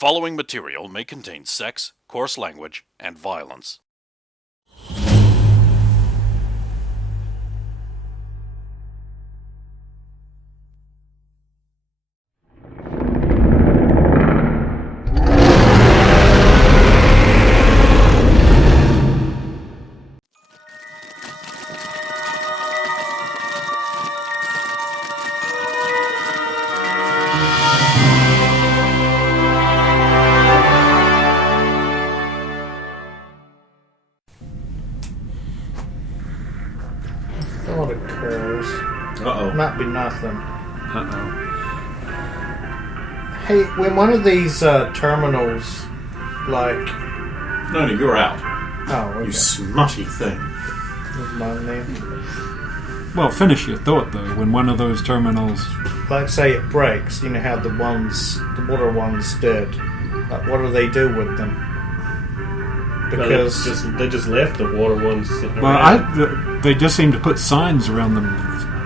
following material may contain sex, coarse language, and violence. Thought occurs. Uh-oh. Might be nothing. Uh-oh. Hey, when one of these terminals, like... No, you're out. Oh, okay. You smutty thing. Never mind then. Well, finish your thought, though. When one of those terminals... Like, say it breaks, you know how the water ones did. Like, what do they do with them? Because... they just left the water ones sitting Well, around. they just seem to put signs around them.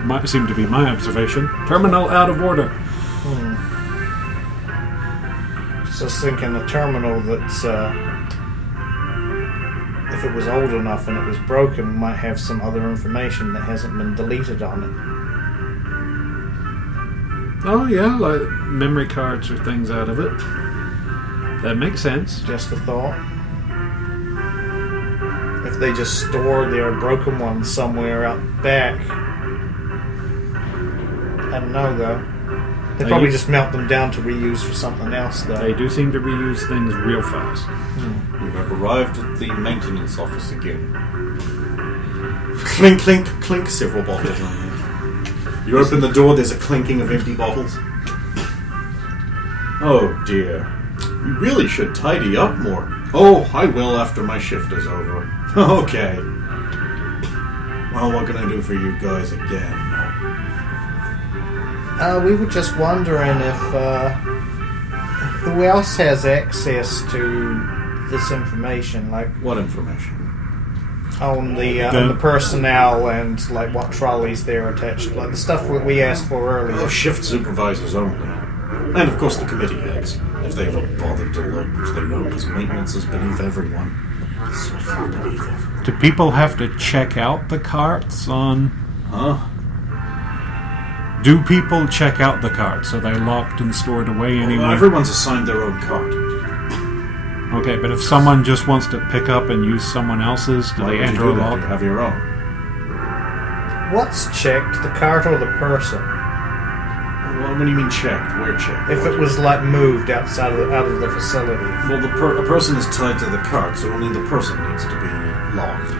Might seem to be my observation. Terminal out of order. Just thinking the terminal that's... if it was old enough and it was broken, might have some other information that hasn't been deleted on it. Oh, yeah, like memory cards or things out of it. That makes sense. Just a thought. If they just store their broken ones somewhere out back. I don't know, though. They probably just melt them down to reuse for something else, though. They do seem to reuse things real fast. You have arrived at the maintenance office again. Clink, clink, clink, several bottles. You open the door, there's a clinking of empty bottles. Oh dear. You really should tidy up more. Oh, I will after my shift is over. Okay. Well, what can I do for you guys again? We were just wondering if, who else has access to this information, like What information? on the personnel and like what trolleys they're attached to, like the stuff that we asked for earlier. Oh, shift supervisors only. And of course the committee heads, if they ever bothered to look, which they won't, because maintenance is beneath everyone. So far beneath everyone. Do people have to check out the carts on... Huh? Do people check out the carts? Are they locked and stored away anywhere? Well, everyone's assigned their own cart. Okay, but if someone just wants to pick up and use someone else's, do Why they would you enter do a that? lock? You have your own. What's checked, the cart or the person? Well, what do you mean checked? Where checked? If it was like moved out of the facility. Well, a person is tied to the cart, so only the person needs to be logged.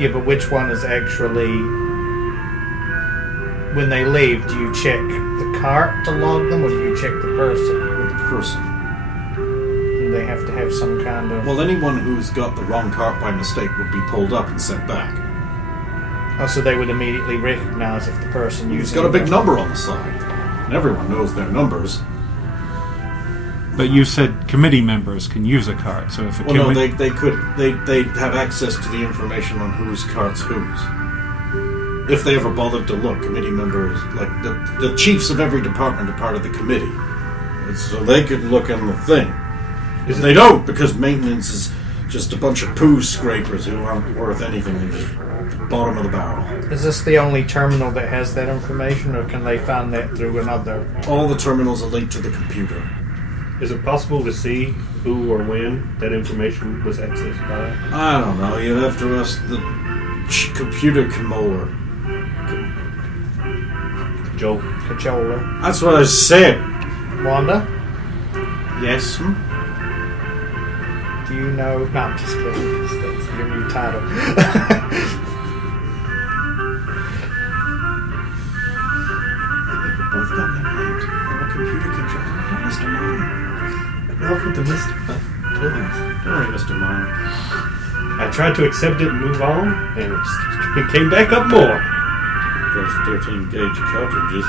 Yeah, but which one is actually... When they leave, do you check the cart to log them, or do you check the person? With the person. And they have to have some kind of... Well, anyone who's got the wrong cart by mistake would be pulled up and sent back. Oh, so they would immediately recognize if the person using... He's got a big number on the side, and everyone knows their numbers. But you said committee members can use a cart, so if a Well, no, they'd have access to the information on whose cart's whose. If they ever bothered to look, committee members, like the chiefs of every department are part of the committee. So they could look in the thing. They don't, because maintenance is just a bunch of poo scrapers who aren't worth anything. They're just bottom of the barrel. Is this the only terminal that has that information, or can they find that through another? All the terminals are linked to the computer. Is it possible to see who or when that information was accessed by? I don't know. You'd have to ask the computer controller. Joe? Controller. That's what I said. Wanda? Yes. Do you know... No, I'm just kidding. That's your new title. Both got their names. I'm a computer controller. I'm Mr. Mime. Welcome to Mr. Please. Don't worry, Mr. Mime. I tried to accept it and move on, and it came back up more. Those 13 gauge cartridges.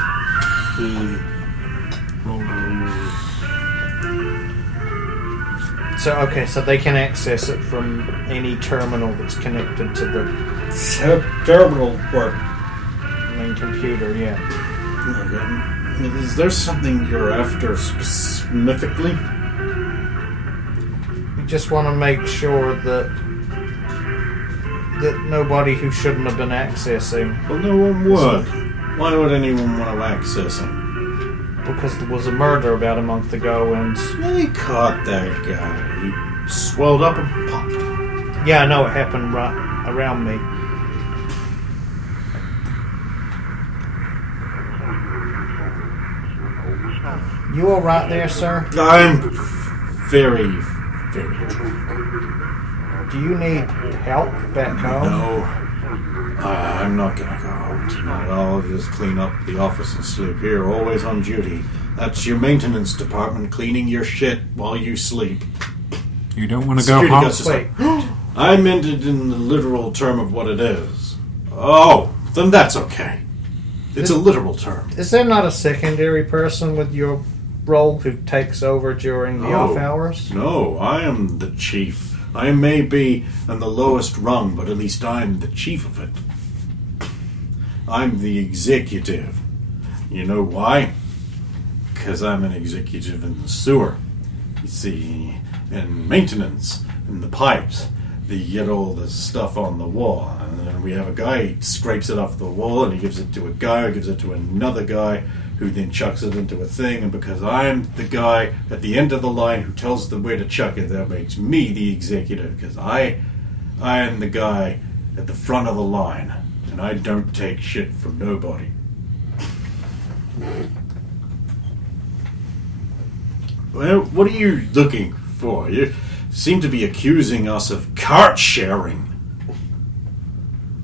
So, okay, so they can access it from any terminal that's connected to the Terminal work. main computer, yeah. Is there something you're after specifically? We just want to make sure that nobody who shouldn't have been accessing, Well, no one would. Why would anyone want to access him? because there was a murder about a month ago, and They caught that guy. He swelled up and popped. yeah, I know it happened right around me. You all right there, sir? I'm very, very drunk. Do you need help back home? No, I'm not gonna go home tonight. I'll just clean up the office and sleep here, always on duty. That's your maintenance department cleaning your shit while you sleep. You don't want to go Security home? guard's just Wait. like, I meant it in the literal term of what it is. Oh, then that's okay. It's a literal term. Is there not a secondary person with your role who takes over during the No. off hours? No, I am the chief. I may be on the lowest rung, but at least I'm the chief of it. I'm the executive. You know why? Because I'm an executive in the sewer. You see, in maintenance, in the pipes, they get all the stuff on the wall. And then we have a guy, he scrapes it off the wall, and he gives it to a guy, who gives it to another guy, who then chucks it into a thing. And because I'm the guy at the end of the line who tells them where to chuck it, that makes me the executive. Because I am the guy at the front of the line, and I don't take shit from nobody. Well, what are you looking for? You seem to be accusing us of cart sharing.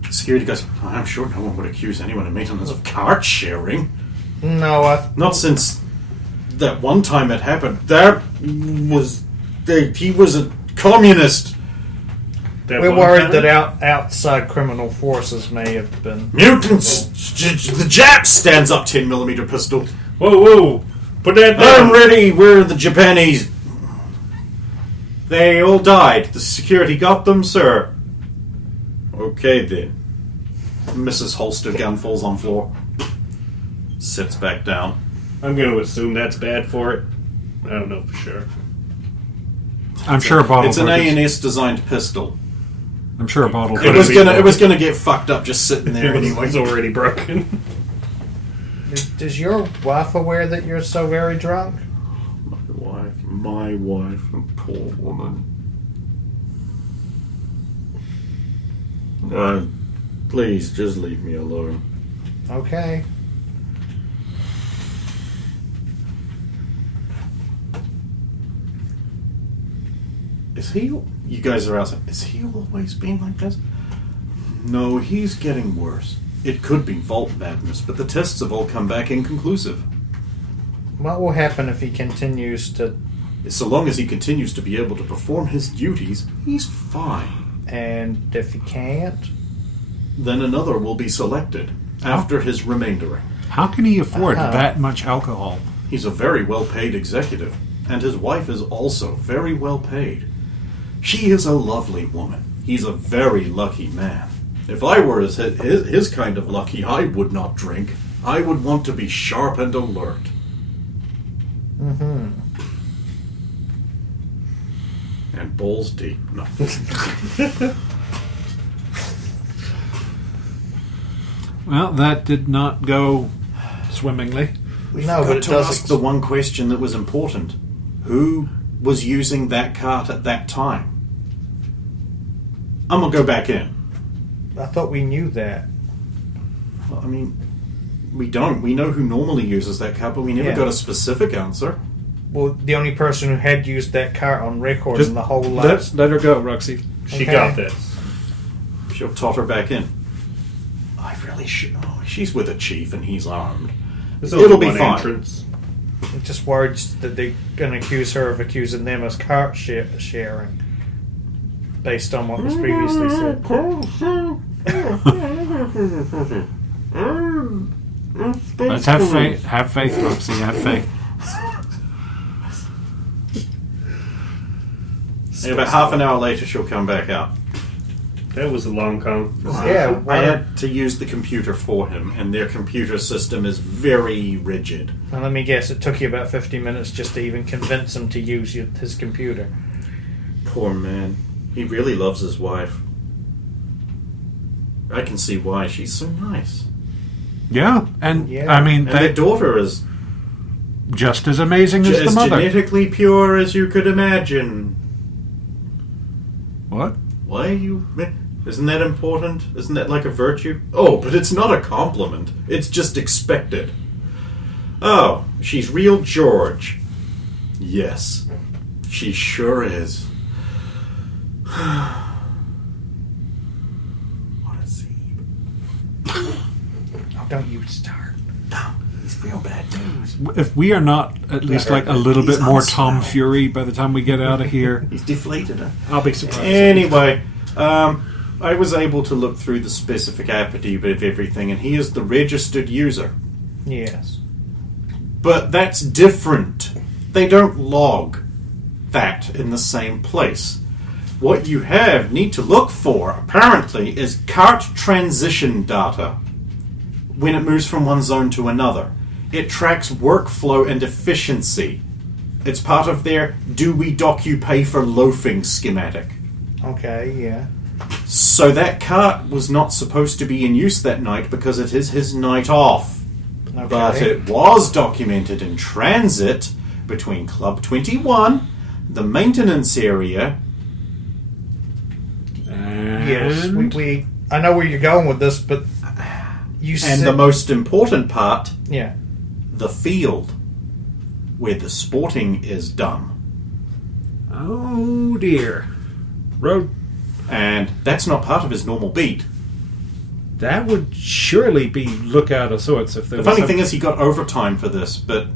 Security goes, I'm sure no one would accuse anyone in maintenance of cart sharing. No, Not since that one time it happened. That was... he was a communist. That we're one worried time? that outside criminal forces may have been. Mutants! The Jap stands up 10mm pistol. Whoa, whoa! Put that I'm down! ready. We're the Japanese. They all died. The security got them, sir. Okay, then. Mrs. Holster gun falls on floor. Sits back down. I'm going to assume that's bad for it. I don't know for sure. I'm sure a bottle. It's an A&S designed pistol. I'm sure a bottle. Could It have was gonna get fucked up just sitting there anyway. It's already broken. Is your wife aware that you're so very drunk? My wife, a poor woman. Please, just leave me alone. Okay. Is he... You guys are outside. Is he always been like this? No, he's getting worse. It could be vault madness, but the tests have all come back inconclusive. What will happen if he continues to... So long as he continues to be able to perform his duties, he's fine. And if he can't? Then another will be selected after his remaindering. How can he afford that much alcohol? He's a very well-paid executive, and his wife is also very well-paid. She is a lovely woman. He's a very lucky man. If I were his kind of lucky, I would not drink. I would want to be sharp and alert. Mm-hmm. And balls deep. No. Well, that did not go swimmingly. We No, forgot but it to does ask the one question that was important. Who was using that cart at that time? I'm going to go back in. I thought we knew that. Well, I mean, we don't. We know who normally uses that cart, but we never Yeah. got a specific answer. Well, the only person who had used that cart on record Just in the whole let her go, Roxy. She Okay. got this. She'll totter back in. I really should. Oh, she's with a chief and he's armed. There's only It'll be one fine. entrance. I'm just worried that they're going to accuse her of accusing them as cart sharing. Based on what was previously said. Let's have faith. Have faith, Roxy. Have faith. And about half an hour later, she'll come back out. That was a long conversation. Yeah, I had to use the computer for him, and their computer system is very rigid. And let me guess, it took you about 50 minutes just to even convince him to use his computer. Poor man. He really loves his wife. I can see why. She's so nice. Yeah, and Yeah. I mean, And their daughter is just as amazing as the as mother. genetically pure as you could imagine. What? Why are you... Isn't that important? Isn't that like a virtue? Oh, but it's not a compliment. It's just expected. Oh, she's real George. Yes, she sure is. What a scene. Oh, don't you start. No, he's real bad news. If we are not at least like a little He's bit more unswell. Tom Fury by the time we get out of here, He's deflated her. I'll be surprised. Anyway, I was able to look through the specificity of everything, and he is the registered user. Yes. But that's different. They don't log that in the same place. What you need to look for, apparently, is cart transition data when it moves from one zone to another. It tracks workflow and efficiency. It's part of their do we dock you pay for loafing schematic. Okay, yeah. So that cart was not supposed to be in use that night because it is his night off. Okay. But it was documented in transit between Club 21, the maintenance area. Yes, I know where you're going with this, but you And said... the most important part, Yeah. the field, where the sporting is done. Oh dear. Road. And that's not part of his normal beat. That would surely be lookout of sorts if there The was funny some- thing is he got overtime for this, but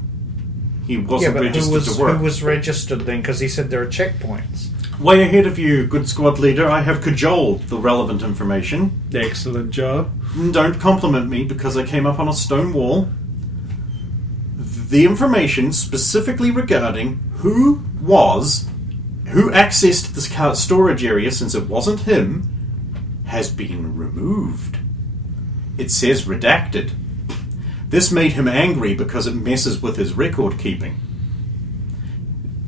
he wasn't but registered to work. who was registered then? Because he said there are checkpoints. Way ahead of you, good squad leader. I have cajoled the relevant information. Excellent job. Don't compliment me because I came up on a stone wall. The information specifically regarding who accessed this cart storage area, since it wasn't him, has been removed. It says redacted. This made him angry because it messes with his record keeping.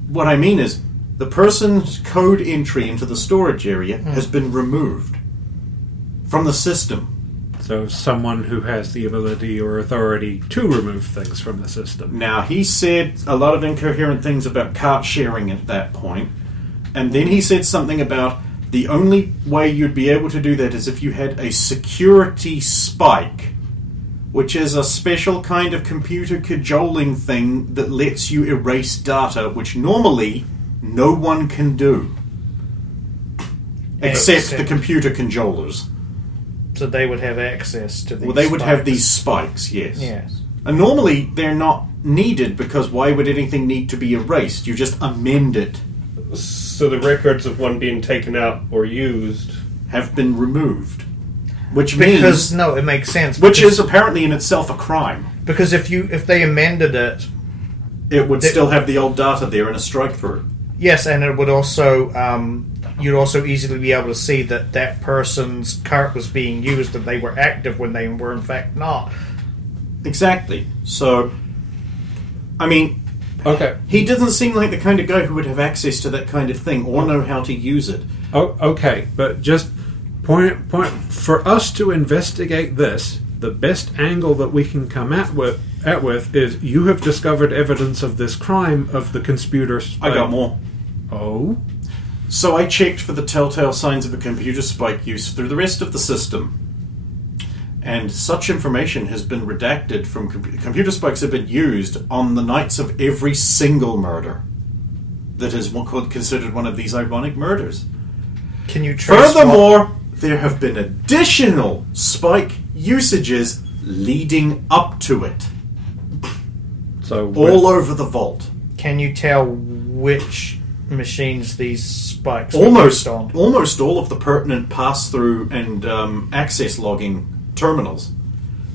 What I mean is, the person's code entry into the storage area has been removed from the system. So someone who has the ability or authority to remove things from the system. Now, he said a lot of incoherent things about cart sharing at that point, and then he said something about the only way you'd be able to do that is if you had a security spike, which is a special kind of computer cajoling thing that lets you erase data, which normally no one can do. Except the computer cajolers. So they would have access to these Well, they would have spikes. these spikes, yes. Yes. And normally they're not needed because why would anything need to be erased? You just amend it. So the records of one being taken out or used. Have been removed. Which Because, means... no, it makes sense. Which because- is apparently in itself a crime. Because if they amended it, It would still have the old data there in a strike-through. yes, and it would also, you'd also easily be able to see that that person's cart was being used and they were active when they were in fact not. Exactly. So, I mean, Okay. he doesn't seem like the kind of guy who would have access to that kind of thing or know how to use it. Oh, okay, but just point for us to investigate this. The best angle that we can come at with is you have discovered evidence of this crime of the conspirator. I got more. Oh, So I checked for the telltale signs of a computer spike use through the rest of the system. And such information has been redacted from... Computer spikes have been used on the nights of every single murder that is considered one of these ironic murders. Can you trace Furthermore, there have been additional spike usages leading up to it. so All over the vault. Can you tell which machines these spikes were Almost based on? all of the pertinent pass-through and access logging terminals.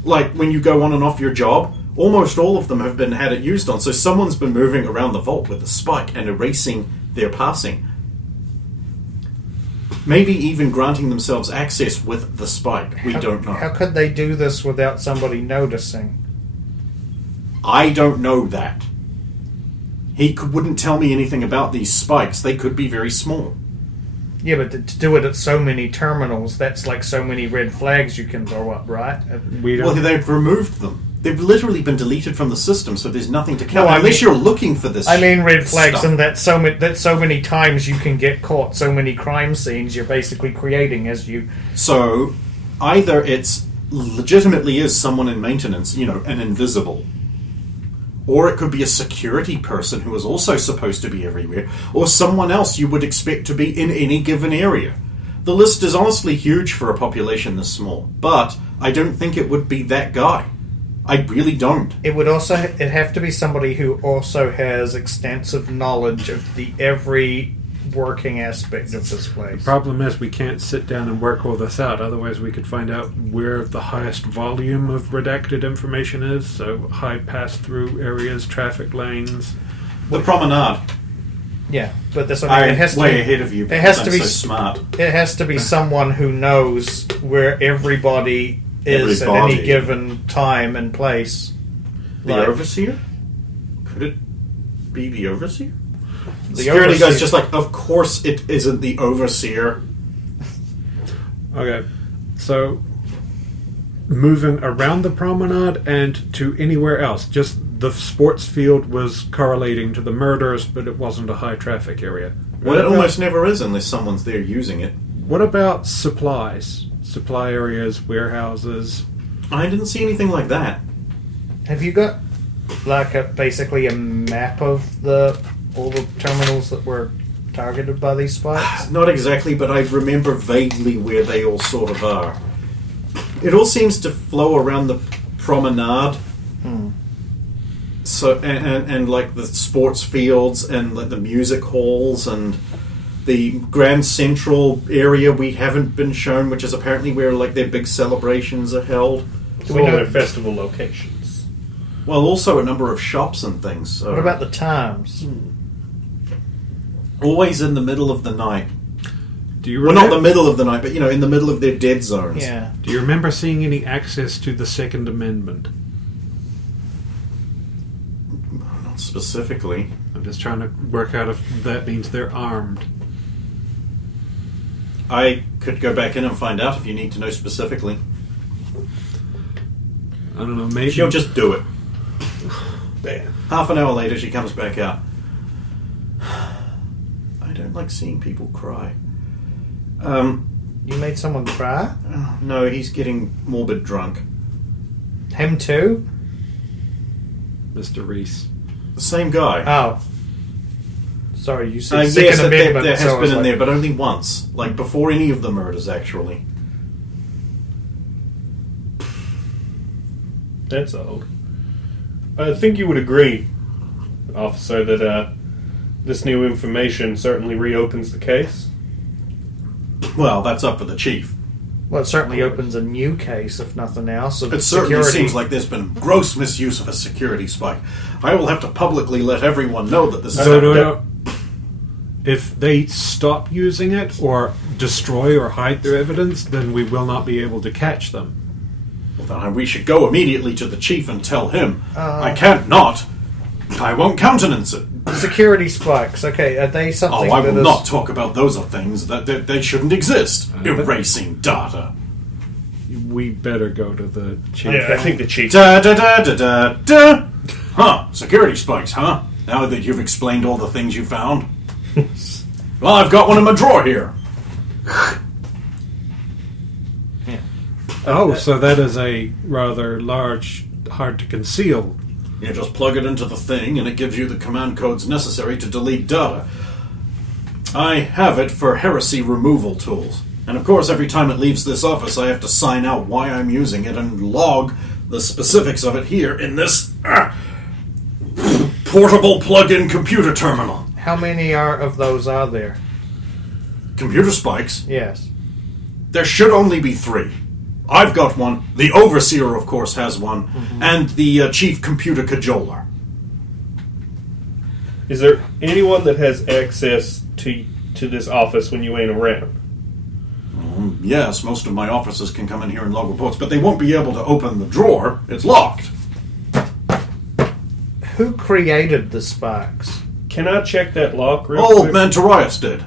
Like when you go on and off your job, almost all of them have had it used on. So someone's been moving around the vault with a spike and erasing their passing. Maybe even granting themselves access with the spike. We don't know. How could they do this without somebody noticing? I don't know that. Wouldn't tell me anything about these spikes. They could be very small. Yeah, but to do it at so many terminals, that's like so many red flags you can throw up, right? Well, they've removed them. They've literally been deleted from the system, so there's nothing to count. No, unless you're looking for this. I mean red flags, stuff. and that's so many times you can get caught. So many crime scenes you're basically creating as you. So either it's legitimately is someone in maintenance, an invisible, or it could be a security person who is also supposed to be everywhere, or someone else you would expect to be in any given area. The list is honestly huge for a population this small, but I don't think it would be that guy. I really don't. It would have to be somebody who also has extensive knowledge of every working aspect of this place. The problem is we can't sit down and work all this out, otherwise we could find out where the highest volume of redacted information is, so high pass-through areas, traffic lanes. The promenade. Yeah, but this it I'm has to way be, ahead of you. It has to be so smart. It has to be someone who knows where everybody is at any given time and place. The overseer? Could it be the overseer? The security overseer. guy's just like, of course it isn't the overseer. Okay, so moving around the promenade and to anywhere else. Just the sports field was correlating to the murders, but it wasn't a high traffic area. Well, it almost never is unless someone's there using it. What about supplies? Supply areas, warehouses. I didn't see anything like that. Have you got basically a map of all the terminals that were targeted by these spikes? Not exactly, but I remember vaguely where they all sort of are. It all seems to flow around the promenade. So and like the sports fields and like the music halls and the Grand Central area we haven't been shown, which is apparently where like their big celebrations are held. So all their festival locations. Well, also a number of shops and things. So. What about the times? Always in the middle of the night. Do you Well, not the middle of the night, but in the middle of their dead zones. Yeah. Do you remember seeing any access to the Second Amendment? Not specifically. I'm just trying to work out if that means they're armed. I could go back in and find out if you need to know specifically. I don't know, maybe... She'll just do it. Man. Half an hour later, she comes back out. I don't like seeing people cry. You made someone cry? No, he's getting morbid drunk. Him too? Mr. Reese. The same guy. Oh. Sorry, you said Yes, second there amendment. has so I was been in like, there, but only once. Like, before any of the murders, actually. That's old. I think you would agree, officer, that this new information certainly reopens the case. Well, that's up to the chief. Well, it certainly opens a new case, if nothing else. Of It certainly security. seems like there's been gross misuse of a security spike. I will have to publicly let everyone know that this is No. If they stop using it or destroy or hide their evidence, then we will not be able to catch them. Well, then we should go immediately to the chief and tell him. I can't not. I won't countenance it. Security spikes. Okay, are they something I that will is... not talk about those are things that they shouldn't exist. Erasing data. We better go to the chief. Yeah, I think the chief. Da da da da da da. Huh? Security spikes, huh? Now that you've explained all the things you found. Well, I've got one in my drawer here. Oh, so that is a rather large, hard to conceal. You just plug it into the thing, and it gives you the command codes necessary to delete data. I have it for heresy removal tools. And of course, every time it leaves this office, I have to sign out why I'm using it and log the specifics of it here in this portable plug-in computer terminal. How many of those are there? Computer spikes? Yes. There should only be 3. I've got one, the Overseer, of course, has one, and the Chief Computer Cajoler. Is there anyone that has access to this office when you ain't around? Yes, most of my officers can come in here and log reports, but they won't be able to open the drawer. It's locked. Who created the spikes? Can I check that lock real Old quick? man Torias did.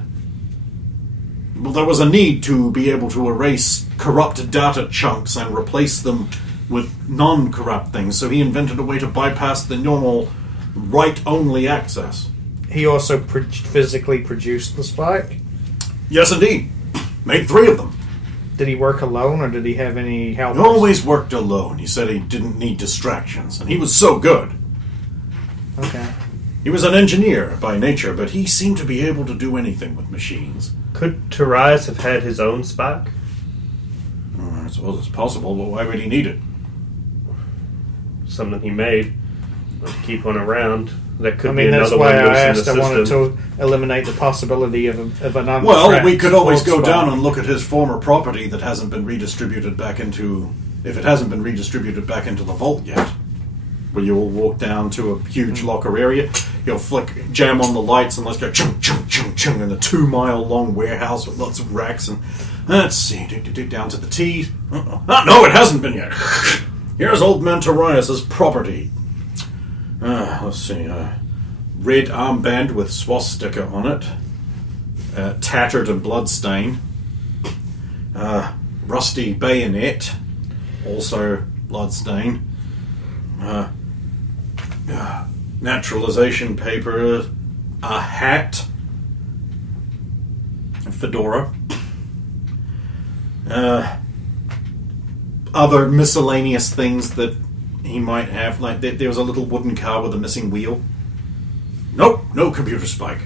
Well, there was a need to be able to erase corrupt data chunks and replace them with non-corrupt things, so he invented a way to bypass the normal write-only access. He also physically produced the spike? Yes, indeed. Made 3 of them. Did he work alone, or did he have any help? He always worked alone. He said he didn't need distractions, and he was so good. Okay. He was an engineer by nature, but he seemed to be able to do anything with machines. Could Torias have had his own spike? I suppose it's possible, but why would he need it? Something he made. Keep one around. That could I mean, be that's another why one I loose in asked. the I wanted system. to eliminate the possibility of an untracked Well, we could always go spike. down and look at his former property that hasn't been redistributed back into... If it hasn't been redistributed back into the vault yet. Where you'll walk down to a huge locker area, you'll jam on the lights, and let's go chung, chung, chung, chung, in a 2-mile-long warehouse with lots of racks, and let's see, down to the T. No, it hasn't been yet. Here's old man Torias' property. Let's see, red armband with swastika on it, tattered and bloodstained, rusty bayonet, also bloodstained, naturalization paper, a hat, a fedora, other miscellaneous things that he might have, like there was a little wooden car with a missing wheel. Nope, no computer spike.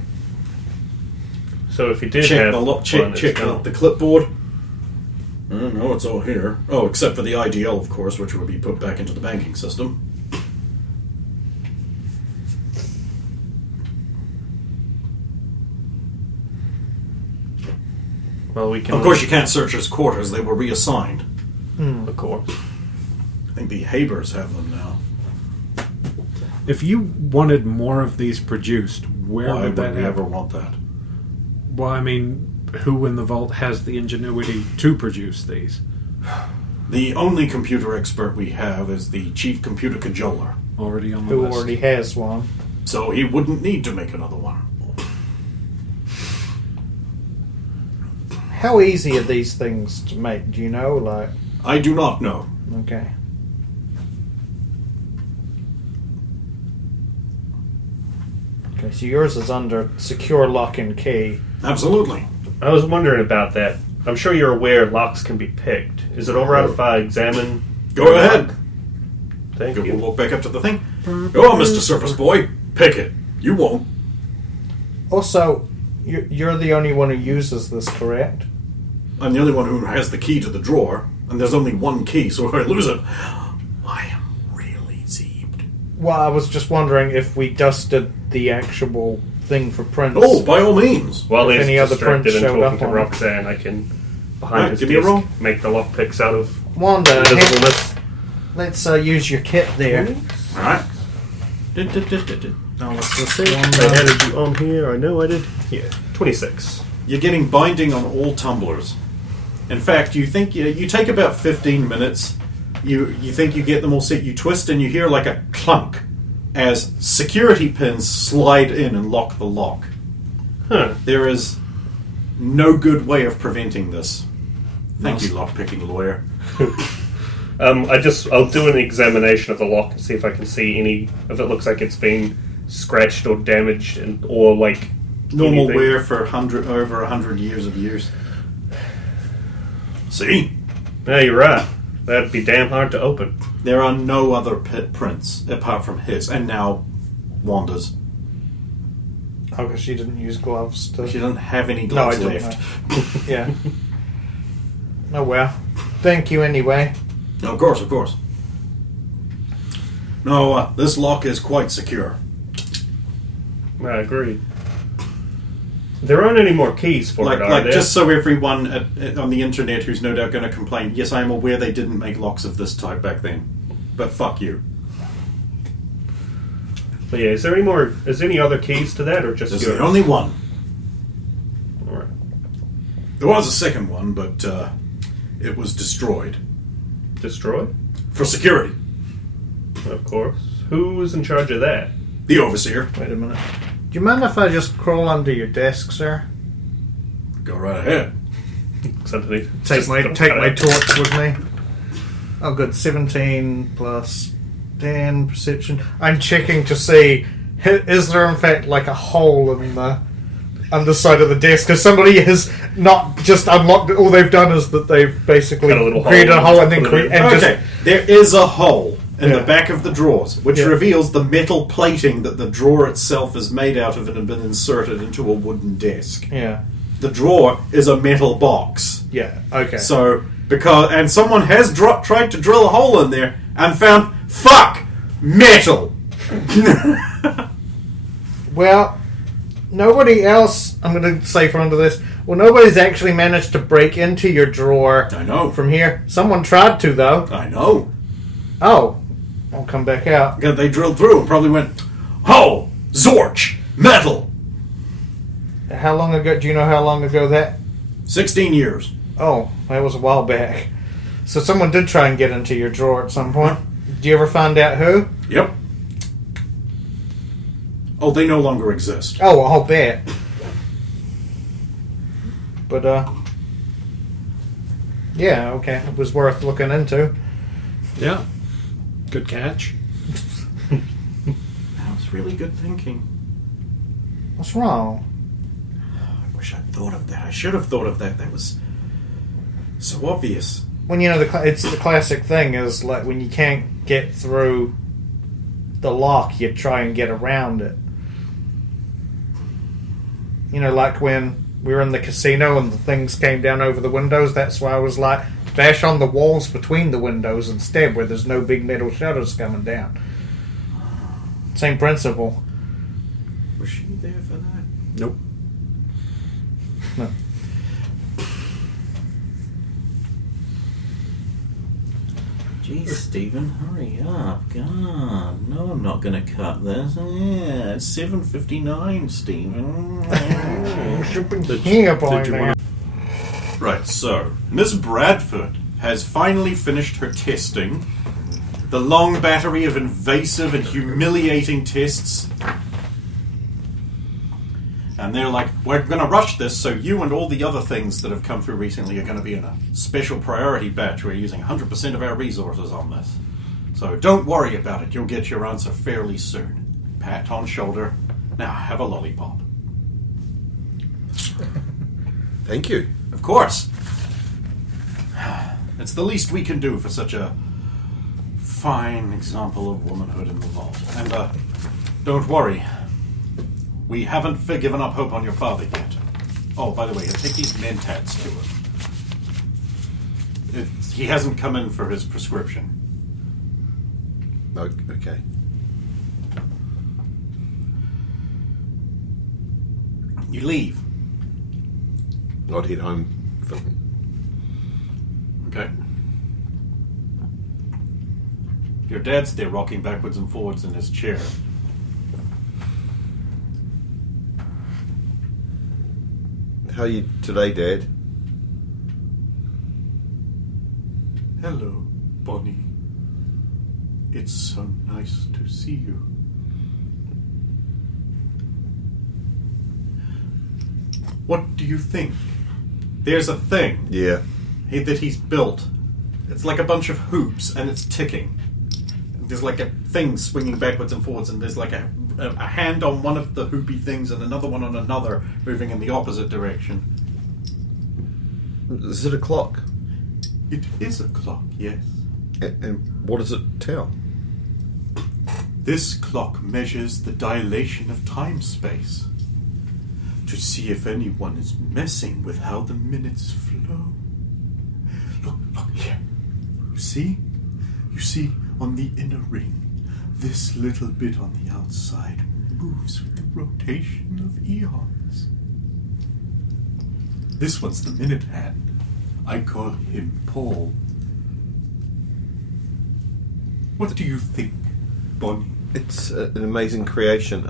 So if he did Check have the one, check it's gone. the clipboard. No, it's all here. Oh, except for the IDL, of course, which would be put back into the banking system. Well, we can. Of course, you can't search his quarters; they were reassigned. Of course. I think the Habers have them now. If you wanted more of these produced, where Why would that would we have? ever want that? Well, I mean, who in the vault has the ingenuity to produce these? The only computer expert we have is the chief computer cajoler, Already on the Who list. already has one? so he wouldn't need to make another one. How easy are these things to make? Do you know? Like, I do not know. okay. Okay, so yours is under secure lock and key. Absolutely. I was wondering about that. I'm sure you're aware locks can be picked. Is it alright if I examine? Go your ahead. lock? Thank We'll you. walk back up to the thing. Go on, Mr. Surface Boy. Pick it. You won't. Also, you're the only one who uses this, correct? I'm the only one who has the key to the drawer, and there's only one key, so if I lose it, I am really zeebed. Well, I was just wondering if we dusted the actual thing for prints. Oh, by all means. While If he's any other distracted prints and showed talking up to on it. Roxanne, I can, behind Right, his give me a desk, roll. make the lock picks out of Wanda, invisibleness. let's use your kit there. All right. No, let's just I added you on here. I know I did. Yeah, 26. You're getting binding on all tumblers. In fact, you think you take about 15 minutes. You think you get them all set. You twist and you hear like a clunk as security pins slide in and lock the lock. Huh. There is no good way of preventing this. Thank you, lock-picking lawyer. I'll do an examination of the lock and see if I can see any. If it looks like it's been scratched or damaged, or like Normal anything. wear for over 100 years of use. See? Yeah, you're right. That'd be damn hard to open. There are no other prints apart from his, and now Wanda's. Oh, because she didn't use gloves to... She doesn't have any No, I gloves didn't. left. Yeah. Oh, well. Thank you anyway. No, of course. No, this lock is quite secure. I agree. There aren't any more keys for it, are there? Just so everyone on the internet who's no doubt going to complain, yes, I am aware they didn't make locks of this type back then. But fuck you. But yeah, is there any other keys to that, or just There's yours? the only one. Alright. There was a second one, but it was destroyed. Destroyed? For security. Of course. Who's in charge of that? The overseer. Wait a minute. Do you mind if I just crawl under your desk, sir? Go right ahead. Something. Take my torch with me. Oh, good. 17 plus 10 perception. I'm checking to see, is there in fact like a hole in the underside of the desk? Because somebody has not just unlocked it. All they've done is that they've basically Cut a little created a hole hole and then Okay, there is a hole in Yeah. the back of the drawers, which reveals the metal plating that the drawer itself is made out of and had been inserted into a wooden desk. Yeah. The drawer is a metal box. Yeah. Okay. So, and someone has tried to drill a hole in there and found, fuck, metal! Well, nobody else, I'm going to say from under this, well, nobody's actually managed to break into your drawer I know. from here. Someone tried to, though. I know. Oh. I'll come back out. Because they drilled through and probably went, oh, Zorch, metal! How long ago, do you know how long ago that? 16 years. Oh, that was a while back. So someone did try and get into your drawer at some point. Did you ever find out who? Yep. Oh, they no longer exist. Oh, I'll bet. But, yeah, okay. It was worth looking into. Yeah. Good catch. That was really good thinking. What's wrong? I wish I'd thought of that. I should have thought of that. That was so obvious. When, you know, it's the classic thing is, like, when you can't get through the lock, you try and get around it. You know, like when we were in the casino and the things came down over the windows, that's why I was like, bash on the walls between the windows instead, where there's no big metal shutters coming down. Same principle. Was she there for that? Nope. No. Jeez, Stephen, hurry up. God, no, I'm not going to cut this. Yeah, it's 7:59, Stephen. Should be here by Did you now. want Right, so Miss Bradford has finally finished her testing. The long battery of invasive and humiliating tests. And they're like, we're going to rush this, so you and all the other things that have come through recently are going to be in a special priority batch. We're using 100% of our resources on this. So don't worry about it. You'll get your answer fairly soon. Pat on shoulder. Now, have a lollipop. Thank you. Of course. It's the least we can do for such a fine example of womanhood in the vault. And, don't worry. We haven't given up hope on your father yet. Oh, by the way, take these mentats to him. He hasn't come in for his prescription. Okay. You leave. I'd head home. Okay. Your dad's there rocking backwards and forwards in his chair. How are you today, Dad? Hello, Bonnie. It's so nice to see you. What do you think? There's a thing Yeah. that he's built. It's like a bunch of hoops, and it's ticking. There's like a thing swinging backwards and forwards, and there's like a hand on one of the hoopy things and another one on another, moving in the opposite direction. Is it a clock? It is a clock, yes. And what does it tell? This clock measures the dilation of time-space to see if anyone is messing with how the minutes flow. Look here. You see? You see on the inner ring, this little bit on the outside moves with the rotation of eons. This one's the minute hand. I call him Paul. What do you think, Bonnie? It's an amazing creation.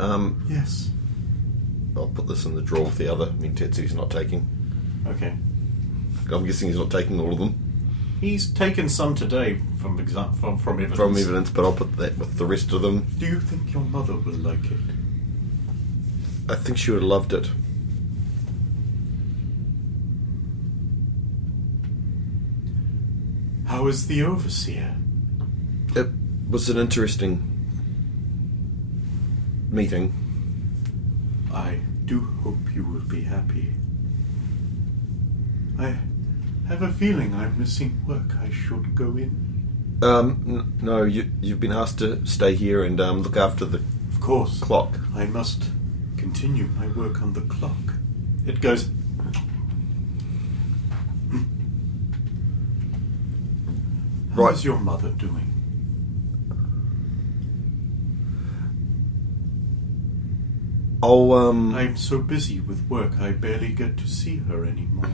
Yes. I'll put this in the drawer with the other. I mean, Tetsu's not taking. Okay. I'm guessing he's not taking all of them He's taken some today from evidence. from evidence, but I'll put that with the rest of them. Do you think your mother will like it? I think she would have loved it. How is the overseer? It was an interesting meeting. I do hope you will be happy. I have a feeling I'm missing work. I should go in. No, you've been asked to stay here and look after the Of course. clock. I must continue my work on the clock. It goes... Right. How's your mother doing? I'll I'm so busy with work I barely get to see her anymore.